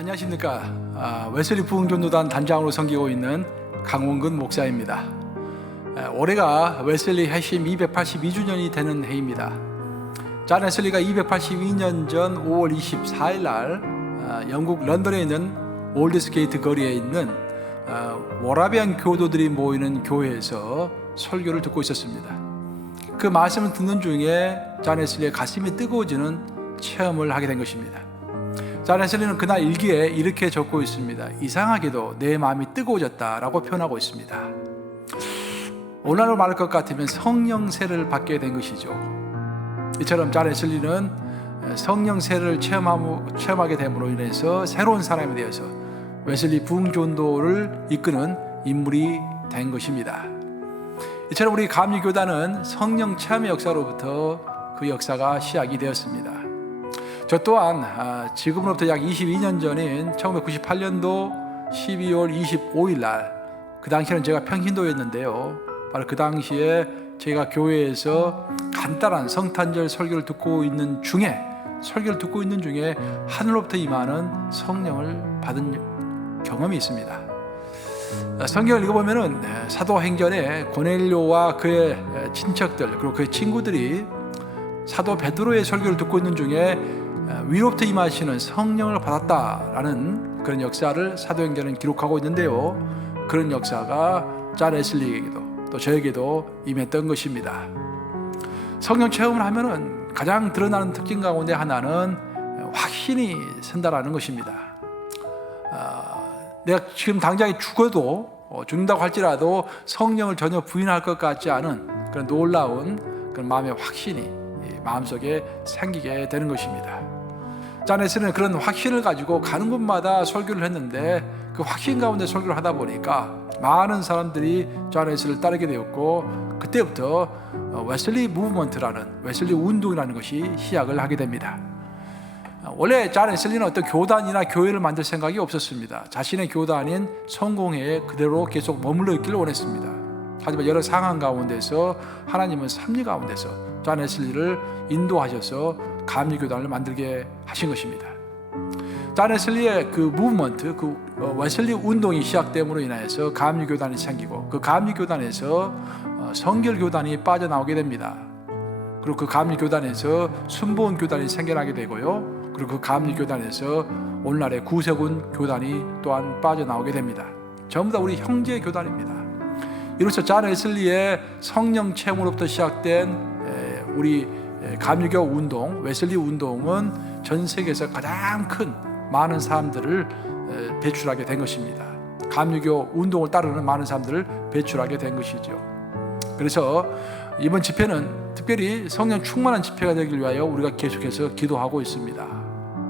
안녕하십니까. 웨슬리 부흥전도단 단장으로 섬기고 있는 강원근 목사입니다. 올해가 웨슬리 해심 282주년이 되는 해입니다. 존 웨슬리가 282년 전 5월 24일 날 영국 런던에 있는 올드스게이트 거리에 있는 워라비안 교도들이 모이는 교회에서 설교를 듣고 있었습니다. 그 말씀을 듣는 중에 존 웨슬리의 가슴이 뜨거워지는 체험을 하게 된 것입니다. 존 웨슬리는 그날 일기에 이렇게 적고 있습니다. 이상하게도 내 마음이 뜨거워졌다라고 표현하고 있습니다. 오늘날로 말할 것 같으면 성령세를 받게 된 것이죠. 이처럼 존 웨슬리는 성령세를 체험하게 됨으로 인해서 새로운 사람이 되어서 웨슬리 부흥전도를 이끄는 인물이 된 것입니다. 이처럼 우리 감리교단은 성령 체험의 역사로부터 그 역사가 시작이 되었습니다. 저 또한 지금으로부터 약 22년 전인 1998년도 12월 25일 날, 그 당시에는 제가 평신도였는데요. 바로 그 당시에 제가 교회에서 간단한 성탄절 설교를 듣고 있는 중에 하늘로부터 임하는 성령을 받은 경험이 있습니다. 성경을 읽어보면은 사도행전에 고넬료와 그의 친척들 그리고 그의 친구들이 사도 베드로의 설교를 듣고 있는 중에 위로부터 임하시는 성령을 받았다라는 그런 역사를 사도행전은 기록하고 있는데요. 그런 역사가 존 웨슬리에게도 또 저에게도 임했던 것입니다. 성령 체험을 하면은 가장 드러나는 특징 가운데 하나는 확신이 선다라는 것입니다. 내가 지금 당장에 죽는다고 할지라도 성령을 전혀 부인할 것 같지 않은 그런 놀라운 그런 마음의 확신이 마음속에 생기게 되는 것입니다. 존 웨슬리는 그런 확신을 가지고 가는 곳마다 설교를 했는데 그 확신 가운데 설교를 하다 보니까 많은 사람들이 존 웨슬리를 따르게 되었고, 그때부터 웨슬리 무브먼트라는 웨슬리 운동이라는 것이 시작을 하게 됩니다. 원래 존 웨슬리는 어떤 교단이나 교회를 만들 생각이 없었습니다. 자신의 교단인 성공회에 그대로 계속 머물러 있기를 원했습니다. 하지만 여러 상황 가운데서 하나님은 섭리 가운데서 존 웨슬리를 인도하셔서 감리교단을 만들게 하신 것입니다. 존 웨슬리의 그 무브먼트, 그 웨슬리 운동이 시작됨으로 인해서 감리교단이 생기고, 그 감리교단에서 성결교단이 빠져나오게 됩니다. 그리고 그 감리교단에서 순복음교단이 생겨나게 되고요. 그리고 그 감리교단에서 오늘날의 구세군 교단이 또한 빠져나오게 됩니다. 전부 다 우리 형제 교단입니다. 이로써 존 웨슬리의 성령 체험으로부터 시작된 우리 감리교 운동, 웨슬리 운동은 전 세계에서 가장 큰 많은 사람들을 배출하게 된 것입니다. 감리교 운동을 따르는 많은 사람들을 배출하게 된 것이죠. 그래서 이번 집회는 특별히 성령 충만한 집회가 되길 위하여 우리가 계속해서 기도하고 있습니다.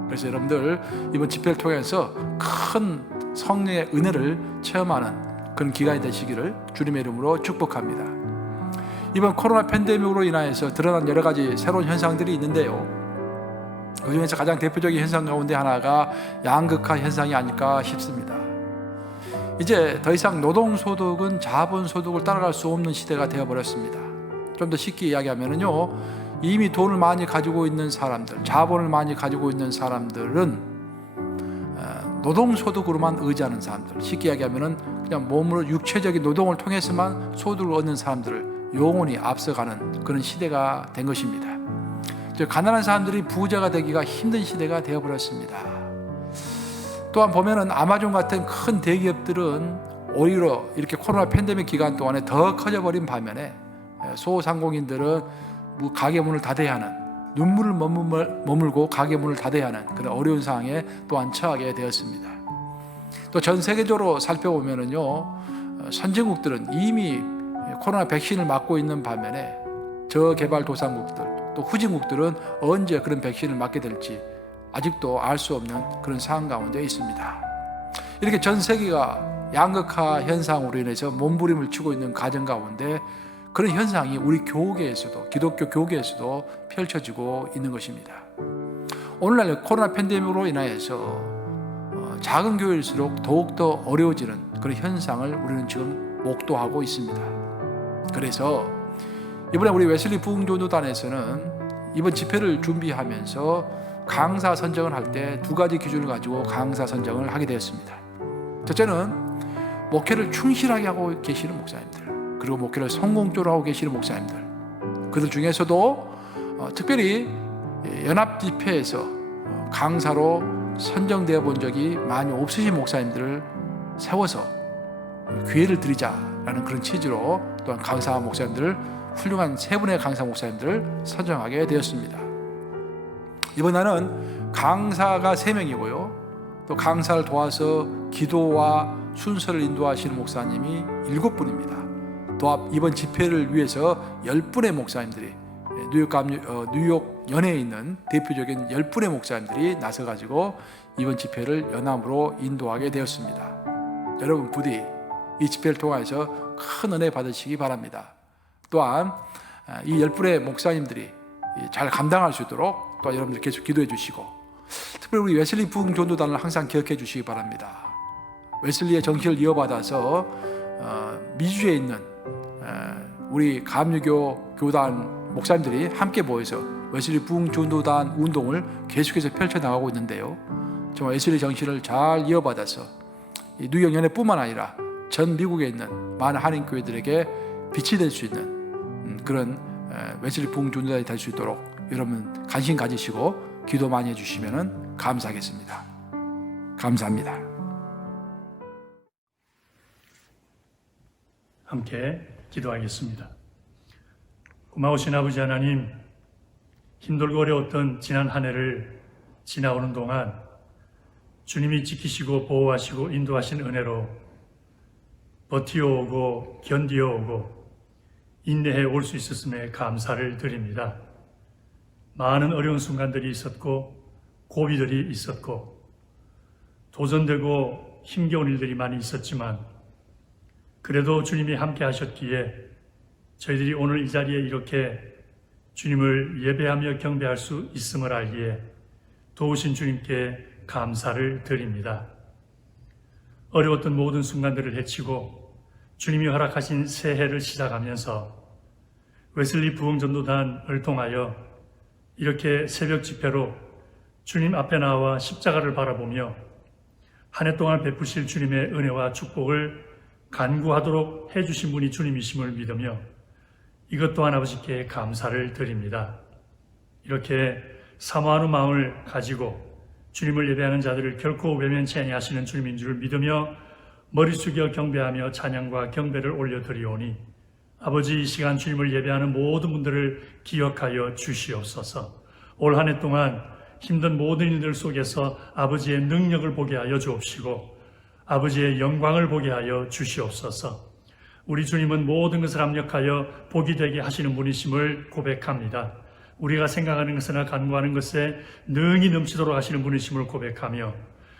그래서 여러분들 이번 집회를 통해서 큰 성령의 은혜를 체험하는 그런 기간이 되시기를 주님의 이름으로 축복합니다. 이번 코로나 팬데믹으로 인하여서 드러난 여러 가지 새로운 현상들이 있는데요. 그 중에서 가장 대표적인 현상 가운데 하나가 양극화 현상이 아닐까 싶습니다. 이제 더 이상 노동소득은 자본소득을 따라갈 수 없는 시대가 되어버렸습니다. 좀 더 쉽게 이야기하면요, 이미 돈을 많이 가지고 있는 사람들, 자본을 많이 가지고 있는 사람들은 노동소득으로만 의지하는 사람들, 쉽게 이야기하면 그냥 몸으로 육체적인 노동을 통해서만 소득을 얻는 사람들을 영원히 앞서가는 그런 시대가 된 것입니다. 가난한 사람들이 부자가 되기가 힘든 시대가 되어버렸습니다. 또한 보면은 아마존 같은 큰 대기업들은 오히려 이렇게 코로나 팬데믹 기간 동안에 더 커져버린 반면에 소상공인들은 가게 문을 닫아야 하는, 눈물을 머물고 가게 문을 닫아야 하는 그런 어려운 상황에 또한 처하게 되었습니다. 또 전 세계적으로 살펴보면은요, 선진국들은 이미 코로나 백신을 맞고 있는 반면에 저개발도상국들 또 후진국들은 언제 그런 백신을 맞게 될지 아직도 알 수 없는 그런 상황 가운데 있습니다. 이렇게 전 세계가 양극화 현상으로 인해서 몸부림을 치고 있는 가정 가운데 그런 현상이 우리 교계에서도, 기독교 교계에서도 펼쳐지고 있는 것입니다. 오늘날 코로나 팬데믹으로 인하여서 작은 교회일수록 더욱더 어려워지는 그런 현상을 우리는 지금 목도하고 있습니다. 그래서 이번에 우리 웨슬리 부흥전도단에서는 이번 집회를 준비하면서 강사 선정을 할 때 두 가지 기준을 가지고 강사 선정을 하게 되었습니다. 첫째는 목회를 충실하게 하고 계시는 목사님들, 그리고 목회를 성공적으로 하고 계시는 목사님들, 그들 중에서도 특별히 연합 집회에서 강사로 선정되어 본 적이 많이 없으신 목사님들을 세워서 기회를 드리자라는 그런 취지로 또한 강사 목사님들을, 훌륭한 세 분의 강사 목사님들을 선정하게 되었습니다. 이번에는 강사가 3명이고요, 또 강사를 도와서 기도와 순서를 인도하시는 목사님이 7분입니다. 또 이번 집회를 위해서 10분의 목사님들이, 뉴욕 연해에 있는 대표적인 10분의 목사님들이 나서가지고 이번 집회를 연합으로 인도하게 되었습니다. 여러분 부디 이 집회를 통해서 큰 은혜 받으시기 바랍니다. 또한 이 10분의 목사님들이 잘 감당할 수 있도록 또 여러분들 계속 기도해 주시고, 특별히 우리 웨슬리 부흥 전도단을 항상 기억해 주시기 바랍니다. 웨슬리의 정신을 이어받아서 미주에 있는 우리 감리교 교단 목사님들이 함께 모여서 웨슬리 부흥 전도단 운동을 계속해서 펼쳐나가고 있는데요, 정말 웨슬리 정신을 잘 이어받아서 뉴욕 연해뿐만 아니라 전 미국에 있는 많은 한인 교회들에게 빛이 될 수 있는 그런 웨슬리 부흥 전도단이 될 수 있도록 여러분 관심 가지시고 기도 많이 해주시면 감사하겠습니다. 감사합니다. 함께 기도하겠습니다. 고마우신 아버지 하나님, 힘들고 어려웠던 지난 한 해를 지나오는 동안 주님이 지키시고 보호하시고 인도하신 은혜로 버티어오고 견디어오고 인내해 올 수 있었음에 감사를 드립니다. 많은 어려운 순간들이 있었고 고비들이 있었고 도전되고 힘겨운 일들이 많이 있었지만 그래도 주님이 함께 하셨기에 저희들이 오늘 이 자리에 이렇게 주님을 예배하며 경배할 수 있음을 알기에 도우신 주님께 감사를 드립니다. 어려웠던 모든 순간들을 헤치고 주님이 허락하신 새해를 시작하면서 웨슬리 부흥전도단을 통하여 이렇게 새벽 집회로 주님 앞에 나와 십자가를 바라보며 한 해 동안 베푸실 주님의 은혜와 축복을 간구하도록 해주신 분이 주님이심을 믿으며 이것 또한 아버지께 감사를 드립니다. 이렇게 사모하는 마음을 가지고 주님을 예배하는 자들을 결코 외면치 아니하시는 주님인 줄 믿으며 머리 숙여 경배하며 찬양과 경배를 올려드리오니 아버지, 이 시간 주님을 예배하는 모든 분들을 기억하여 주시옵소서. 올 한 해 동안 힘든 모든 일들 속에서 아버지의 능력을 보게 하여 주옵시고 아버지의 영광을 보게 하여 주시옵소서. 우리 주님은 모든 것을 합력하여 복이 되게 하시는 분이심을 고백합니다. 우리가 생각하는 것이나 간구하는 것에 능히 넘치도록 하시는 분이심을 고백하며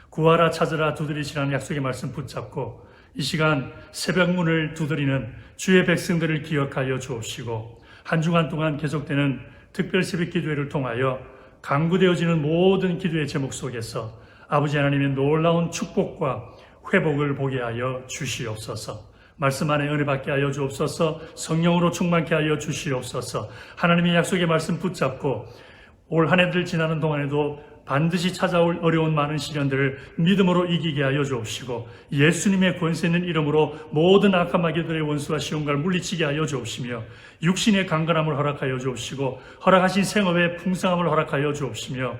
구하라 찾으라 두드리시라는 약속의 말씀 붙잡고 이 시간 새벽문을 두드리는 주의 백성들을 기억하여 주옵시고 한 주간 동안 계속되는 특별 새벽 기도회를 통하여 강구되어지는 모든 기도의 제목 속에서 아버지 하나님의 놀라운 축복과 회복을 보게 하여 주시옵소서. 말씀 안에 은혜 받게 하여 주옵소서. 성령으로 충만케 하여 주시옵소서. 하나님의 약속의 말씀 붙잡고 올 한 해들 지나는 동안에도 반드시 찾아올 어려운 많은 시련들을 믿음으로 이기게 하여 주옵시고 예수님의 권세 있는 이름으로 모든 악한 마귀들의 원수와 시온갈 물리치게 하여 주옵시며 육신의 강건함을 허락하여 주옵시고 허락하신 생업의 풍성함을 허락하여 주옵시며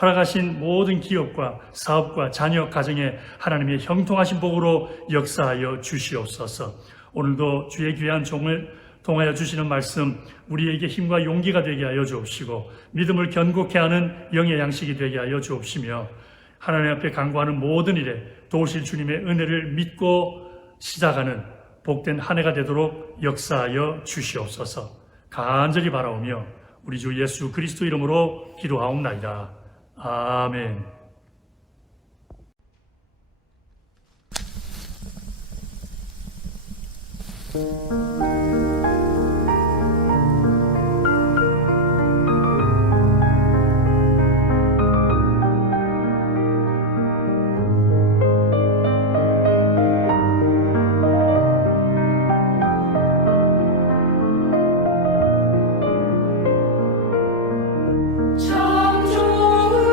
허락하신 모든 기업과 사업과 자녀 가정에 하나님의 형통하신 복으로 역사하여 주시옵소서. 오늘도 주의 귀한 종을 통하여 주시는 말씀 우리에게 힘과 용기가 되게 하여 주옵시고 믿음을 견고케 하는 영의 양식이 되게 하여 주옵시며 하나님 앞에 간구하는 모든 일에 도우실 주님의 은혜를 믿고 시작하는 복된 한 해가 되도록 역사하여 주시옵소서. 간절히 바라오며 우리 주 예수 그리스도 이름으로 기도하옵나이다. 아멘. 참 좋은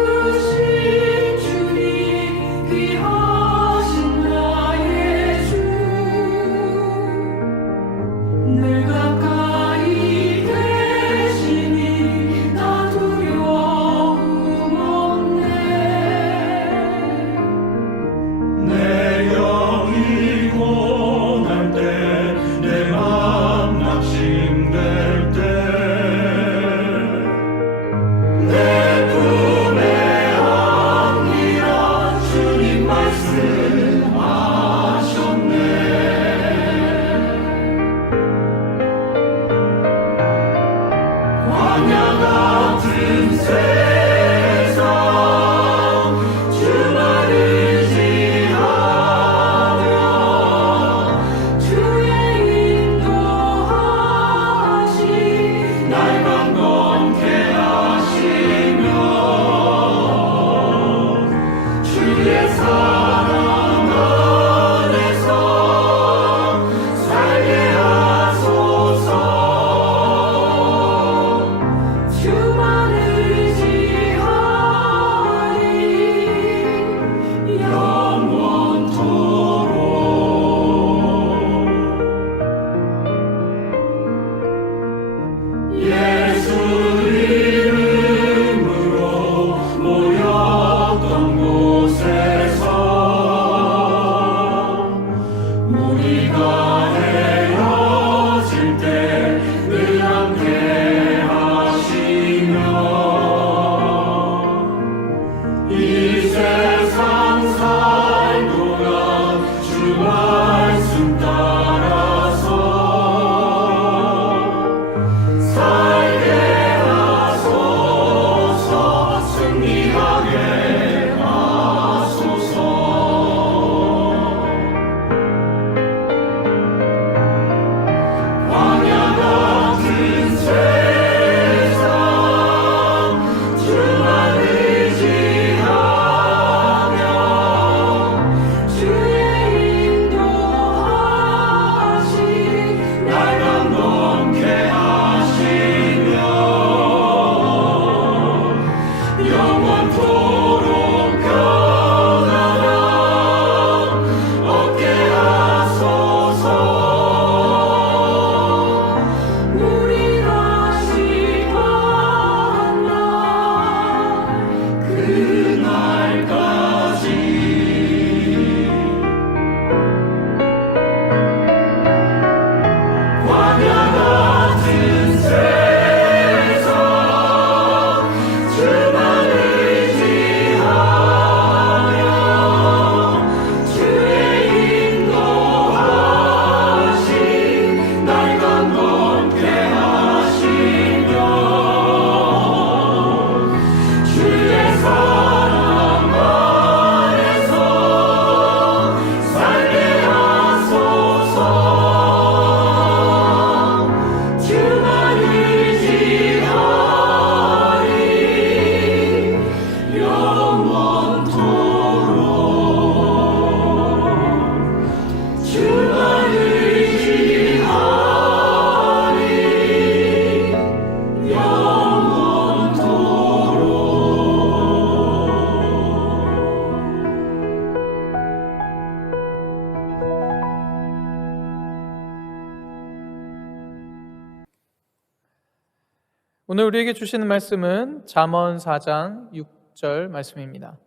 오늘 우리에게 주시는 말씀은 잠언 4장 6절 말씀입니다.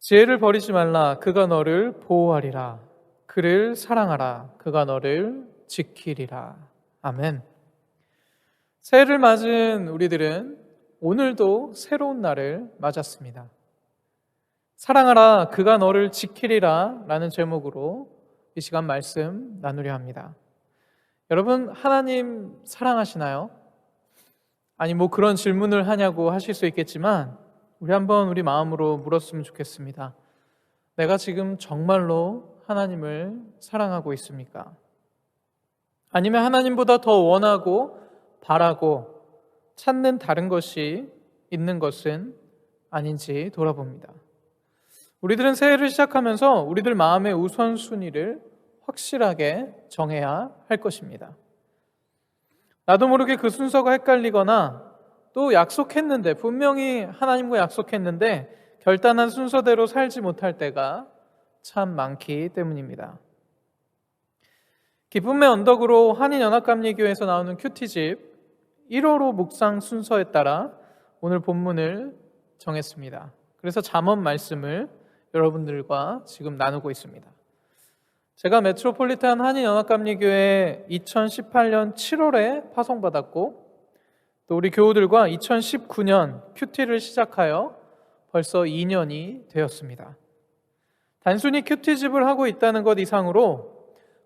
지혜를 버리지 말라. 그가 너를 보호하리라. 그를 사랑하라. 그가 너를 지키리라. 아멘. 새해를 맞은 우리들은 오늘도 새로운 날을 맞았습니다. 사랑하라. 그가 너를 지키리라 라는 제목으로 이 시간 말씀 나누려 합니다. 여러분, 하나님 사랑하시나요? 아니 그런 질문을 하냐고 하실 수 있겠지만 우리 한번 우리 마음으로 물었으면 좋겠습니다. 내가 지금 정말로 하나님을 사랑하고 있습니까? 아니면 하나님보다 더 원하고 바라고 찾는 다른 것이 있는 것은 아닌지 돌아봅니다. 우리들은 새해를 시작하면서 우리들 마음의 우선순위를 확실하게 정해야 할 것입니다. 나도 모르게 그 순서가 헷갈리거나 또 약속했는데, 분명히 하나님과 약속했는데 결단한 순서대로 살지 못할 때가 참 많기 때문입니다. 기쁨의 언덕으로 한인연합감리교회에서 나오는 큐티집 1호로 묵상 순서에 따라 오늘 본문을 정했습니다. 그래서 잠언 말씀을 여러분들과 지금 나누고 있습니다. 제가 메트로폴리탄 한인연합감리교회 2018년 7월에 파송받았고 또 우리 교우들과 2019년 큐티를 시작하여 벌써 2년이 되었습니다. 단순히 큐티집을 하고 있다는 것 이상으로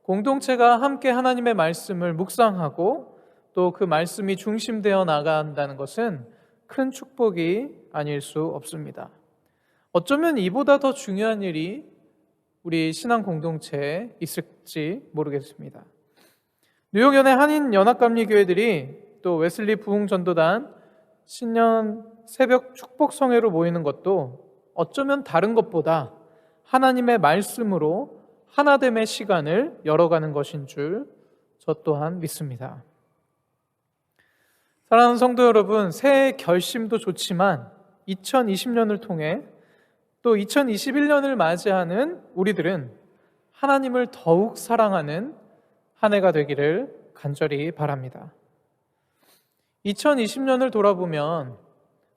공동체가 함께 하나님의 말씀을 묵상하고 또 그 말씀이 중심되어 나간다는 것은 큰 축복이 아닐 수 없습니다. 어쩌면 이보다 더 중요한 일이 우리 신앙 공동체에 있을지 모르겠습니다. 뉴욕연의 한인연합감리교회들이 또 웨슬리 부흥전도단 신년 새벽 축복성회로 모이는 것도 어쩌면 다른 것보다 하나님의 말씀으로 하나됨의 시간을 열어가는 것인 줄 저 또한 믿습니다. 사랑하는 성도 여러분, 새해 결심도 좋지만 2020년을 통해 또 2021년을 맞이하는 우리들은 하나님을 더욱 사랑하는 한 해가 되기를 간절히 바랍니다. 2020년을 돌아보면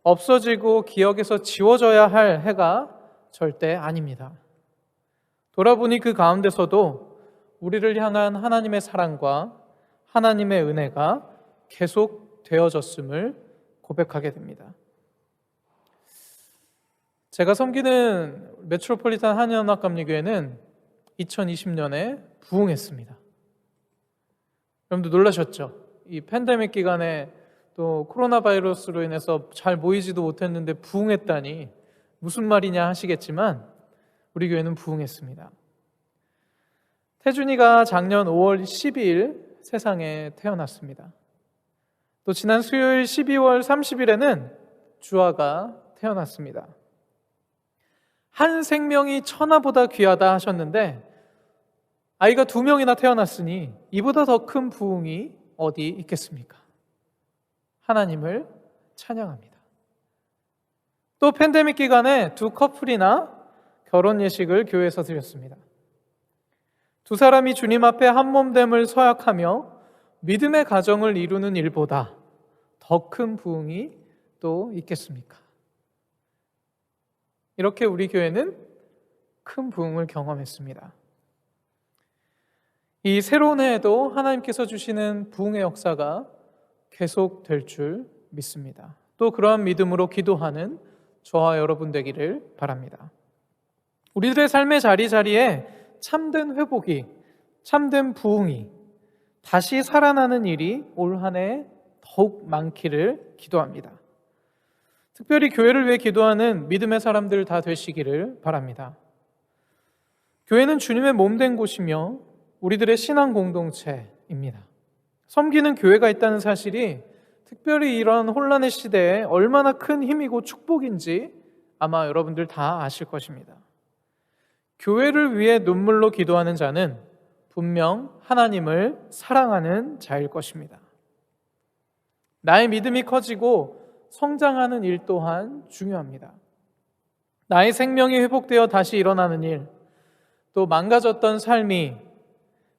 없어지고 기억에서 지워져야 할 해가 절대 아닙니다. 돌아보니 그 가운데서도 우리를 향한 하나님의 사랑과 하나님의 은혜가 계속 되어졌음을 고백하게 됩니다. 제가 섬기는 메트로폴리탄 한인연합감리교회는 2020년에 부흥했습니다. 여러분들 놀라셨죠? 이 팬데믹 기간에 또 코로나 바이러스로 인해서 잘 모이지도 못했는데 부흥했다니 무슨 말이냐 하시겠지만 우리 교회는 부흥했습니다. 태준이가 작년 5월 12일 세상에 태어났습니다. 또 지난 수요일 12월 30일에는 주아가 태어났습니다. 한 생명이 천하보다 귀하다 하셨는데 아이가 2명이나 태어났으니 이보다 더 큰 부흥이 어디 있겠습니까? 하나님을 찬양합니다. 또 팬데믹 기간에 2 커플이나 결혼 예식을 교회에서 드렸습니다. 2 사람이 주님 앞에 한몸됨을 서약하며 믿음의 가정을 이루는 일보다 더 큰 부흥이 또 있겠습니까? 이렇게 우리 교회는 큰 부흥을 경험했습니다. 이 새로운 해에도 하나님께서 주시는 부흥의 역사가 계속될 줄 믿습니다. 또 그러한 믿음으로 기도하는 저와 여러분 되기를 바랍니다. 우리들의 삶의 자리자리에 참된 회복이, 참된 부흥이, 다시 살아나는 일이 올 한 해 더욱 많기를 기도합니다. 특별히 교회를 위해 기도하는 믿음의 사람들 다 되시기를 바랍니다. 교회는 주님의 몸된 곳이며 우리들의 신앙 공동체입니다. 섬기는 교회가 있다는 사실이 특별히 이런 혼란의 시대에 얼마나 큰 힘이고 축복인지 아마 여러분들 다 아실 것입니다. 교회를 위해 눈물로 기도하는 자는 분명 하나님을 사랑하는 자일 것입니다. 나의 믿음이 커지고 성장하는 일 또한 중요합니다. 나의 생명이 회복되어 다시 일어나는 일, 또 망가졌던 삶이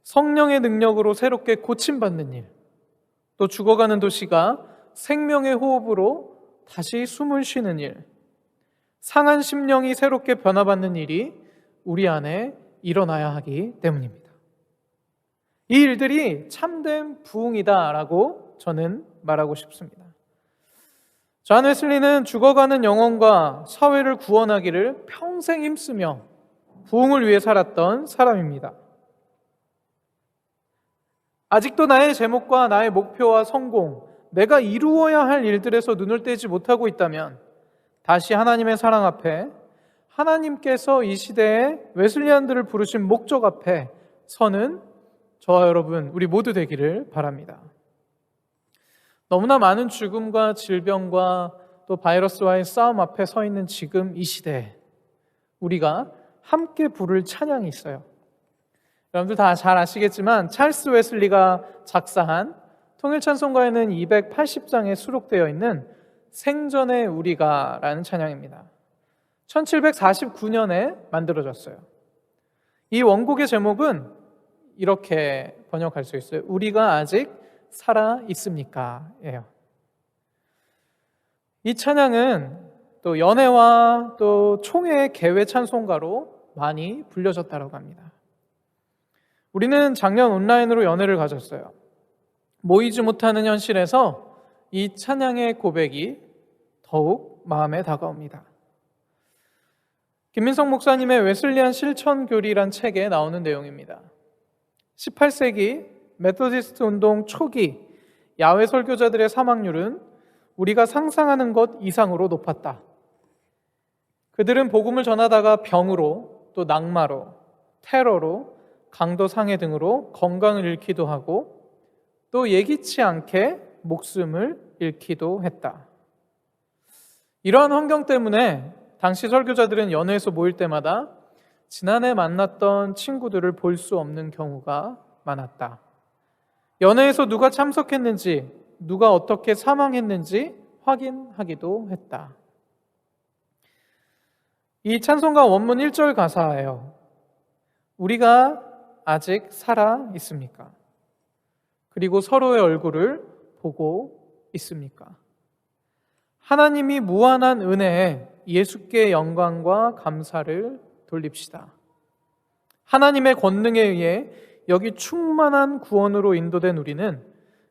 성령의 능력으로 새롭게 고침받는 일, 또 죽어가는 도시가 생명의 호흡으로 다시 숨을 쉬는 일, 상한 심령이 새롭게 변화받는 일이 우리 안에 일어나야 하기 때문입니다. 이 일들이 참된 부흥이다라고 저는 말하고 싶습니다. 존 웨슬리는 죽어가는 영혼과 사회를 구원하기를 평생 힘쓰며 부흥을 위해 살았던 사람입니다. 아직도 나의 제목과 나의 목표와 성공, 내가 이루어야 할 일들에서 눈을 떼지 못하고 있다면 다시 하나님의 사랑 앞에, 하나님께서 이 시대에 웨슬리안들을 부르신 목적 앞에 서는 저와 여러분, 우리 모두 되기를 바랍니다. 너무나 많은 죽음과 질병과 또 바이러스와의 싸움 앞에 서 있는 지금 이 시대에 우리가 함께 부를 찬양이 있어요. 여러분들 다 잘 아시겠지만 찰스 웨슬리가 작사한 통일찬송가에는 280장에 수록되어 있는 생전의 우리가라는 찬양입니다. 1749년에 만들어졌어요. 이 원곡의 제목은 이렇게 번역할 수 있어요. 우리가 아직 살아 있습니까? 예요. 이 찬양은 또 연회와 또 총회 개회 찬송가로 많이 불려졌다고 합니다. 우리는 작년 온라인으로 연회를 가졌어요. 모이지 못하는 현실에서 이 찬양의 고백이 더욱 마음에 다가옵니다. 김민석 목사님의 웨슬리안 실천교리란 책에 나오는 내용입니다. 18세기 메토디스트 운동 초기 야외 설교자들의 사망률은 우리가 상상하는 것 이상으로 높았다. 그들은 복음을 전하다가 병으로, 또 낙마로, 테러로, 강도 상해 등으로 건강을 잃기도 하고 또 예기치 않게 목숨을 잃기도 했다. 이러한 환경 때문에 당시 설교자들은 연회에서 모일 때마다 지난해 만났던 친구들을 볼 수 없는 경우가 많았다. 연회에서 누가 참석했는지, 누가 어떻게 사망했는지 확인하기도 했다. 이 찬송가 원문 1절 가사예요. 우리가 아직 살아 있습니까? 그리고 서로의 얼굴을 보고 있습니까? 하나님이 무한한 은혜에 예수께 영광과 감사를 돌립시다. 하나님의 권능에 의해 여기 충만한 구원으로 인도된 우리는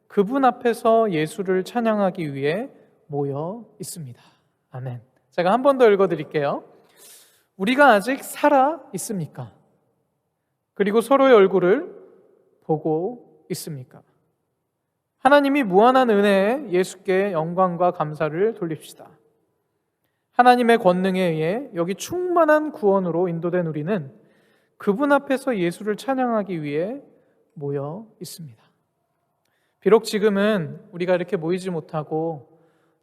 그분 앞에서 예수를 찬양하기 위해 모여 있습니다. 아멘. 제가 한 번 더 읽어드릴게요. 우리가 아직 살아 있습니까? 그리고 서로의 얼굴을 보고 있습니까? 하나님이 무한한 은혜에 예수께 영광과 감사를 돌립시다. 하나님의 권능에 의해 여기 충만한 구원으로 인도된 우리는 그분 앞에서 예수를 찬양하기 위해 모여 있습니다. 비록 지금은 우리가 이렇게 모이지 못하고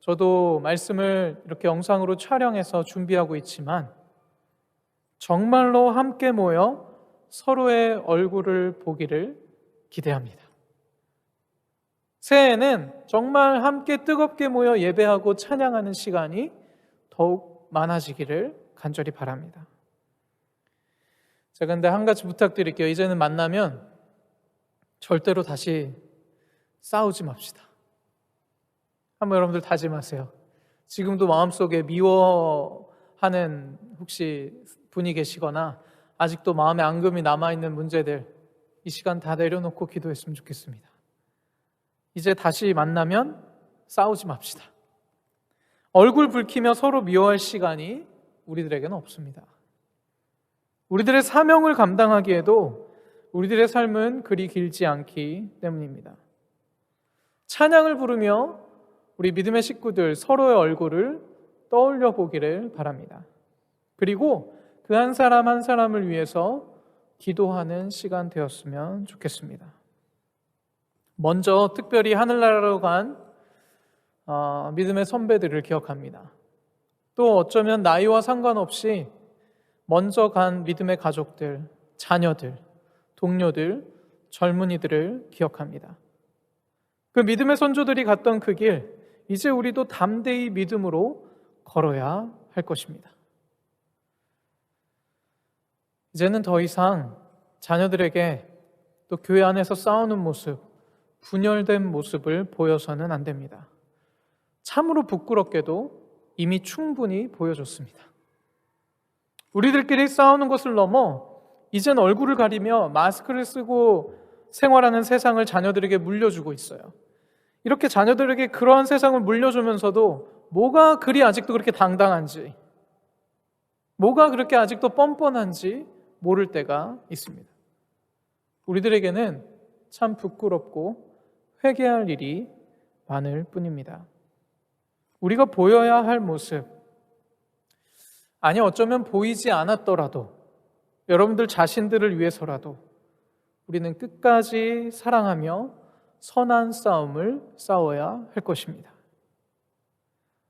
저도 말씀을 이렇게 영상으로 촬영해서 준비하고 있지만 정말로 함께 모여 서로의 얼굴을 보기를 기대합니다. 새해에는 정말 함께 뜨겁게 모여 예배하고 찬양하는 시간이 더욱 많아지기를 간절히 바랍니다. 제가 근데 한 가지 부탁드릴게요. 이제는 만나면 절대로 다시 싸우지 맙시다. 한번 여러분들 다짐하세요. 지금도 마음속에 미워하는 혹시 분이 계시거나 아직도 마음에 앙금이 남아있는 문제들 이 시간 다 내려놓고 기도했으면 좋겠습니다. 이제 다시 만나면 싸우지 맙시다. 얼굴 붉히며 서로 미워할 시간이 우리들에게는 없습니다. 우리들의 사명을 감당하기에도 우리들의 삶은 그리 길지 않기 때문입니다. 찬양을 부르며 우리 믿음의 식구들 서로의 얼굴을 떠올려 보기를 바랍니다. 그리고 그 한 사람 한 사람을 위해서 기도하는 시간 되었으면 좋겠습니다. 먼저 특별히 하늘나라로 간 믿음의 선배들을 기억합니다. 또 어쩌면 나이와 상관없이 먼저 간 믿음의 가족들, 자녀들, 동료들, 젊은이들을 기억합니다. 그 믿음의 선조들이 갔던 그 길, 이제 우리도 담대히 믿음으로 걸어야 할 것입니다. 이제는 더 이상 자녀들에게 또 교회 안에서 싸우는 모습, 분열된 모습을 보여서는 안 됩니다. 참으로 부끄럽게도 이미 충분히 보여줬습니다. 우리들끼리 싸우는 것을 넘어 이젠 얼굴을 가리며 마스크를 쓰고 생활하는 세상을 자녀들에게 물려주고 있어요. 이렇게 자녀들에게 그러한 세상을 물려주면서도 뭐가 그리 아직도 그렇게 당당한지, 뭐가 그렇게 아직도 뻔뻔한지 모를 때가 있습니다. 우리들에게는 참 부끄럽고 회개할 일이 많을 뿐입니다. 우리가 보여야 할 모습, 아니 어쩌면 보이지 않았더라도 여러분들 자신들을 위해서라도 우리는 끝까지 사랑하며 선한 싸움을 싸워야 할 것입니다.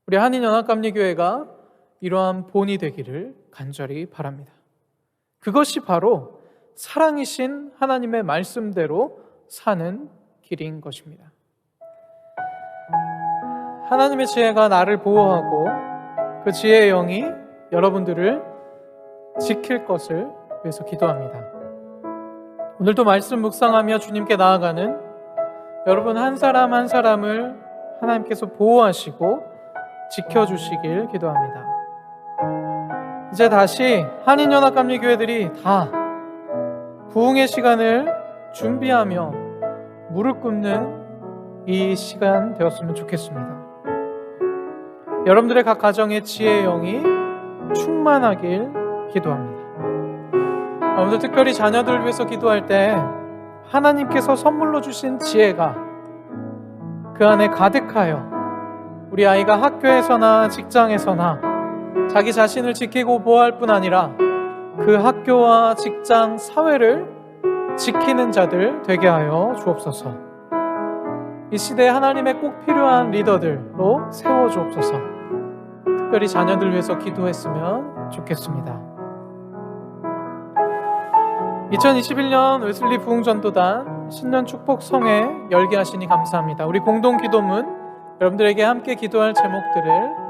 우리 한인연합감리교회가 이러한 본이 되기를 간절히 바랍니다. 그것이 바로 사랑이신 하나님의 말씀대로 사는 길인 것입니다. 하나님의 지혜가 나를 보호하고 그 지혜의 영이 여러분들을 지킬 것을 위해서 기도합니다. 오늘도 말씀 묵상하며 주님께 나아가는 여러분 한 사람 한 사람을 하나님께서 보호하시고 지켜주시길 기도합니다. 이제 다시 한인연합감리교회들이 다 부흥의 시간을 준비하며 무릎 꿇는 이 시간 되었으면 좋겠습니다. 여러분들의 각 가정의 지혜의 영이 충만하길 기도합니다. 여러분들 특별히 자녀들을 위해서 기도할 때 하나님께서 선물로 주신 지혜가 그 안에 가득하여 우리 아이가 학교에서나 직장에서나 자기 자신을 지키고 보호할 뿐 아니라 그 학교와 직장, 사회를 지키는 자들 되게 하여 주옵소서. 이 시대에 하나님의 꼭 필요한 리더들로 세워 주옵소서. 특별히 자녀들 위해서 기도했으면 좋겠습니다. 2021년 웨슬리 부흥전도단 신년 축복 성회 열게 하시니 감사합니다. 우리 공동 기도문 여러분들에게 함께 기도할 제목들을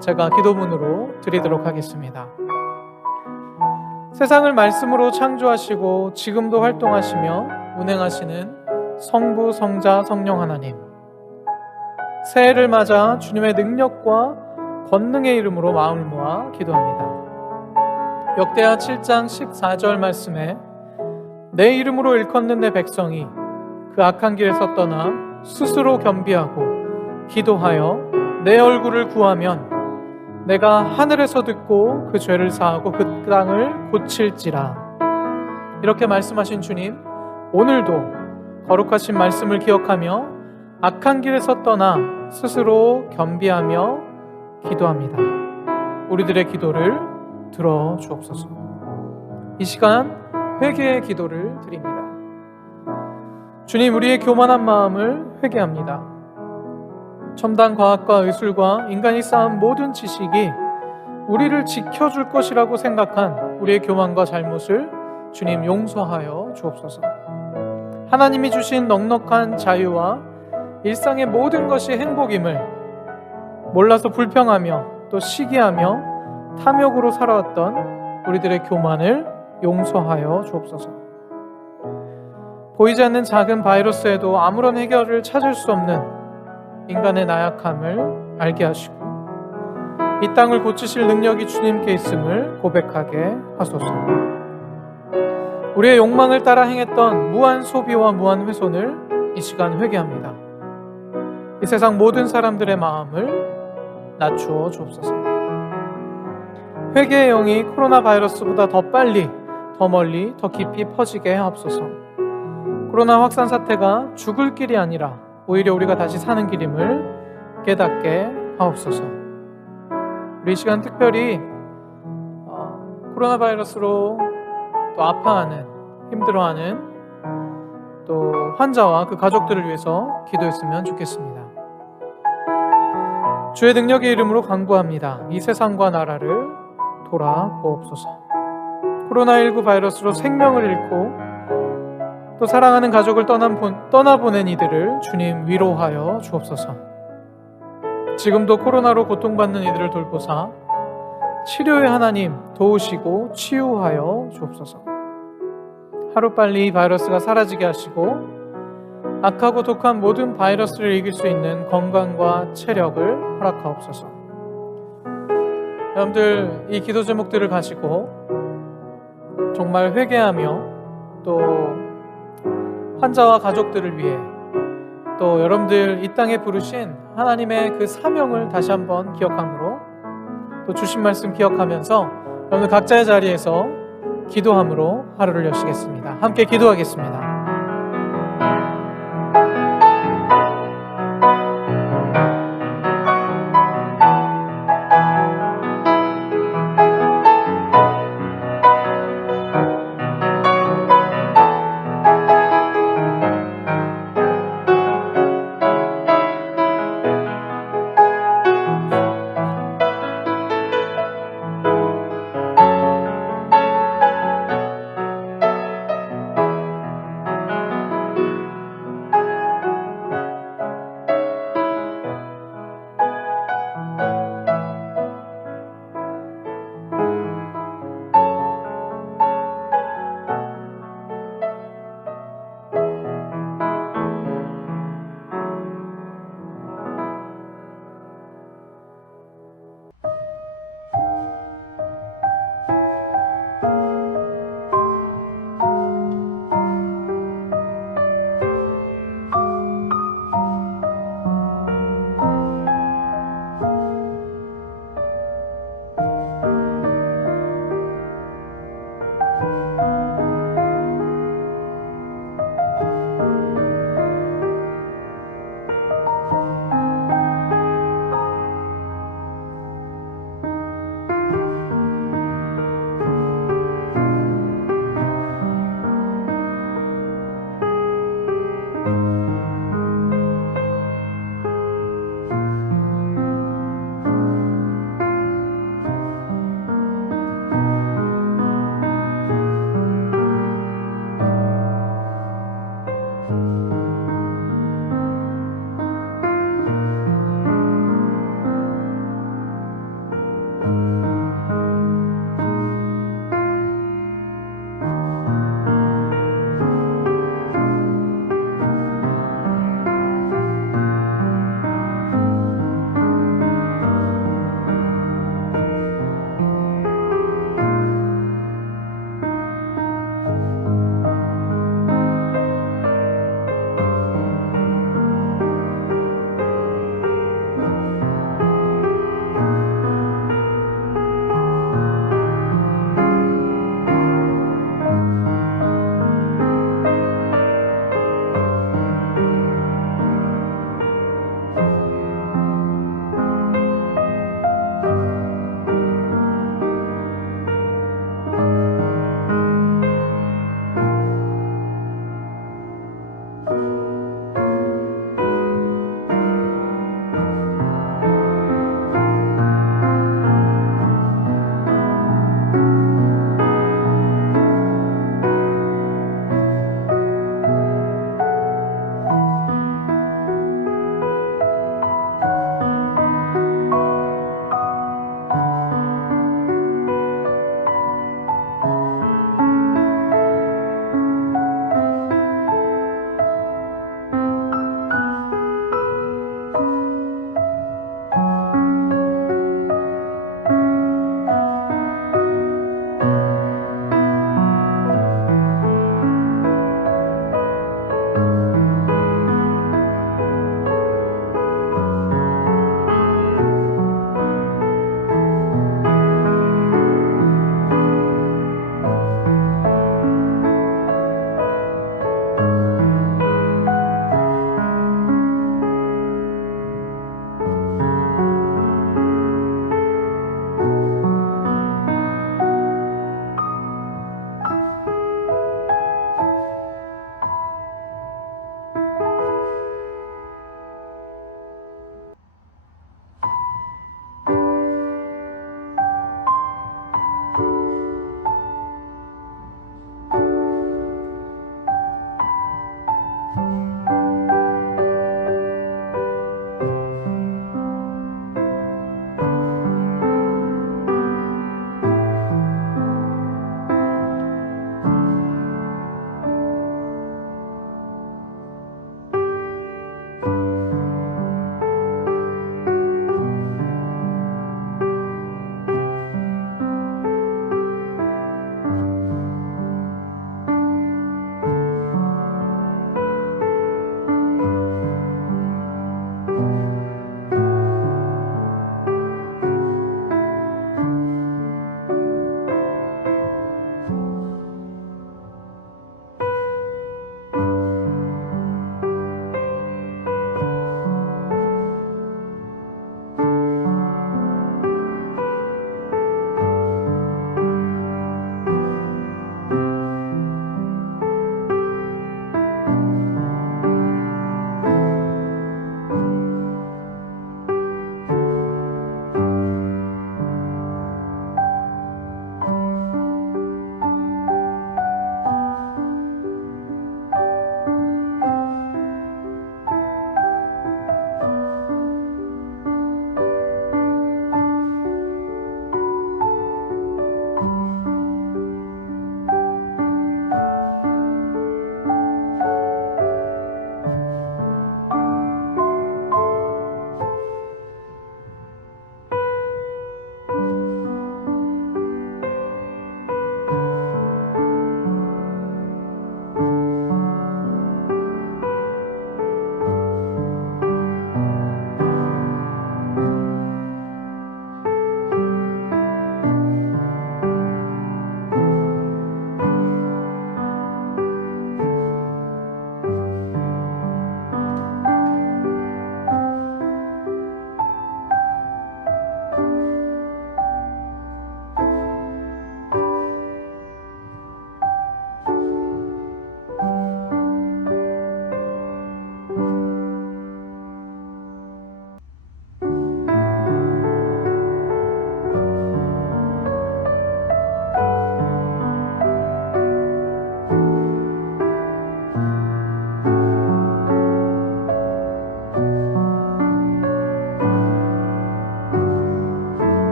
제가 기도문으로 드리도록 하겠습니다. 세상을 말씀으로 창조하시고 지금도 활동하시며 운행하시는 성부, 성자, 성령 하나님, 새해를 맞아 주님의 능력과 권능의 이름으로 마음을 모아 기도합니다. 역대하 7장 14절 말씀에 내 이름으로 일컫는 내 백성이 그 악한 길에서 떠나 스스로 겸비하고 기도하여 내 얼굴을 구하면 내가 하늘에서 듣고 그 죄를 사하고 그 땅을 고칠지라. 이렇게 말씀하신 주님, 오늘도 거룩하신 말씀을 기억하며 악한 길에서 떠나 스스로 겸비하며 기도합니다. 우리들의 기도를 들어주옵소서. 이 시간 회개의 기도를 드립니다. 주님, 우리의 교만한 마음을 회개합니다. 첨단 과학과 의술과 인간이 쌓은 모든 지식이 우리를 지켜줄 것이라고 생각한 우리의 교만과 잘못을 주님 용서하여 주옵소서. 하나님이 주신 넉넉한 자유와 일상의 모든 것이 행복임을 몰라서 불평하며 또 시기하며 탐욕으로 살아왔던 우리들의 교만을 용서하여 주옵소서. 보이지 않는 작은 바이러스에도 아무런 해결을 찾을 수 없는 인간의 나약함을 알게 하시고 이 땅을 고치실 능력이 주님께 있음을 고백하게 하소서. 우리의 욕망을 따라 행했던 무한 소비와 무한 훼손을 이 시간 회개합니다. 이 세상 모든 사람들의 마음을 낮추어 주옵소서. 회개의 영이 코로나 바이러스보다 더 빨리, 더 멀리, 더 깊이 퍼지게 하옵소서. 코로나 확산 사태가 죽을 길이 아니라 오히려 우리가 다시 사는 길임을 깨닫게 하옵소서. 우리 이 시간 특별히 코로나 바이러스로 또 아파하는, 힘들어하는 또 환자와 그 가족들을 위해서 기도했으면 좋겠습니다. 주의 능력의 이름으로 간구합니다. 이 세상과 나라를 돌아보옵소서. 코로나19 바이러스로 생명을 잃고 또 사랑하는 가족을 떠나보낸 이들을 주님 위로하여 주옵소서. 지금도 코로나로 고통받는 이들을 돌보사 치료의 하나님 도우시고 치유하여 주옵소서. 하루빨리 이 바이러스가 사라지게 하시고 악하고 독한 모든 바이러스를 이길 수 있는 건강과 체력을 허락하옵소서. 여러분들 이 기도 제목들을 가지고 정말 회개하며 또 환자와 가족들을 위해 또 여러분들 이 땅에 부르신 하나님의 그 사명을 다시 한번 기억함으로 또 주신 말씀 기억하면서 여러분 각자의 자리에서 기도함으로 하루를 여시겠습니다. 함께 기도하겠습니다.